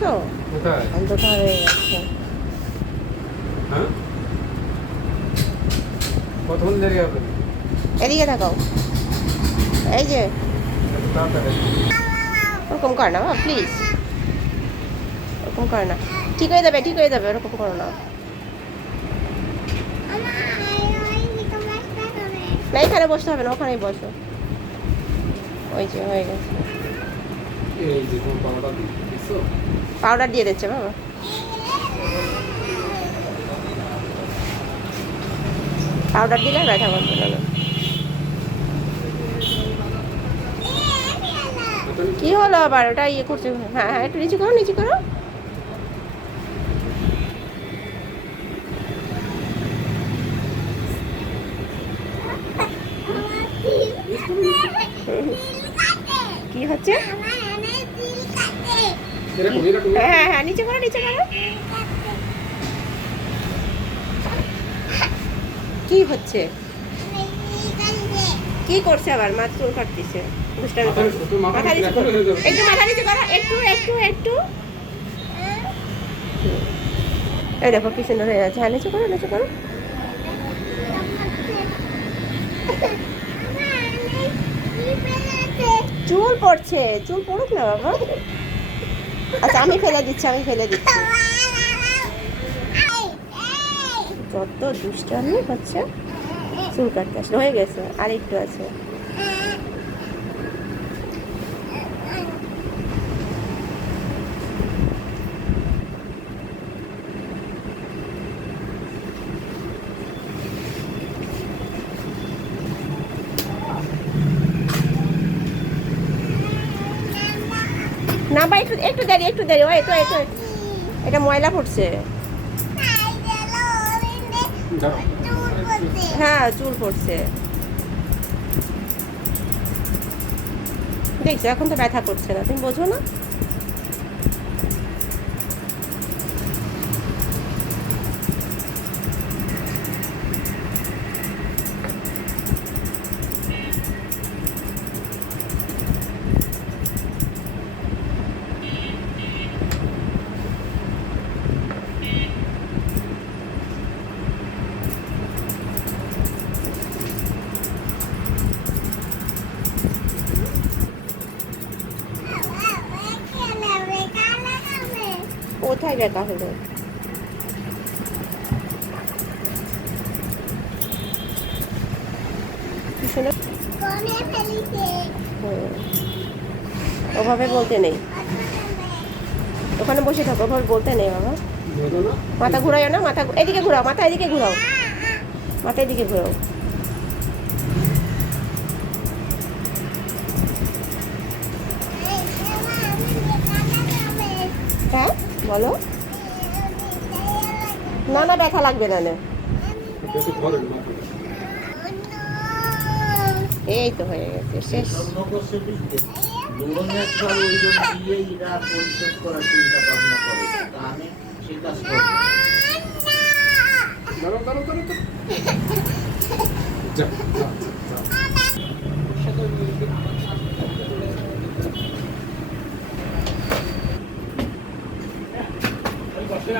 দেখছো কোথায়? অন্ধকার হয়ে গেছে। হ্যাঁ, কতক্ষণ দেরি হবে? এদিকে তাকাও, এই যে এত তাড়াতাড়ি? ওরকম কর না বাবা প্লিজ, ওরকম কর না, ঠিক হয়ে যাবে ঠিক হয়ে যাবে, ওরকম করো না। না এখানে বসতে হবে না, ওখানেই বসো। ওই যে হয়ে গেছে। এই যে তোমার বাবাটা দিছো? পাউডার দিয়ে দিচ্ছে বাবা। পাউডার দিলে আর ব্যথা করবে না। কি হলো আবার, ওটা ইয়ে করছে। হ্যাঁ হ্যাঁ, একটু নিচু করো নিচু করো। কি হচ্ছে? এরকম এরকম হ্যাঁ হ্যাঁ হ্যাঁ, নিচে করো নিচে করো। কি হচ্ছে? কি করছে আবার? মা চুল কাটতেছে। দুষ্টামি করছে। মাথা নিচু করো, একটু মাথা নিচু করো, একটু একটু একটু। এই দেখো কি সুন্দর হয়ে যাচ্ছে। হ্যাঁ নিচু করো নিচু করো। চুল পড়ছে, চুল পড়ুক না বাবা। আচ্ছা আমি ফেলে দিচ্ছি, আমি ফেলে দিচ্ছি। যত দুষ্টামি হচ্ছে। চুল কাটতে আসলে হয়ে গেছে, আর একটু আছে। না বা একটু একটু দেরি একটু দেরি, ওই তো একটু, এটা ময়লা পড়ছে। হ্যাঁ চুল পড়ছে, দেখছো এখন তো ব্যথা করছে না, তুমি বোঝো না? কোথায় ব্যথা হলো? কি সুন্দর। ওভাবে বলতে নেই, ওখানে বসে থাকো, ওভাবে বলতে নেই বাবা। মাথা ঘুরাইও না, মাথা এদিকে ঘুরাও, মাথা এদিকে ঘুরাও, মাথা এদিকে ঘুরাও। হ্যাঁ বলো। না না ব্যথা লাগবে না না। এই তো হয়ে গেছে, শেষ। দাঁড়াও দাঁড়াও দাঁড়াও।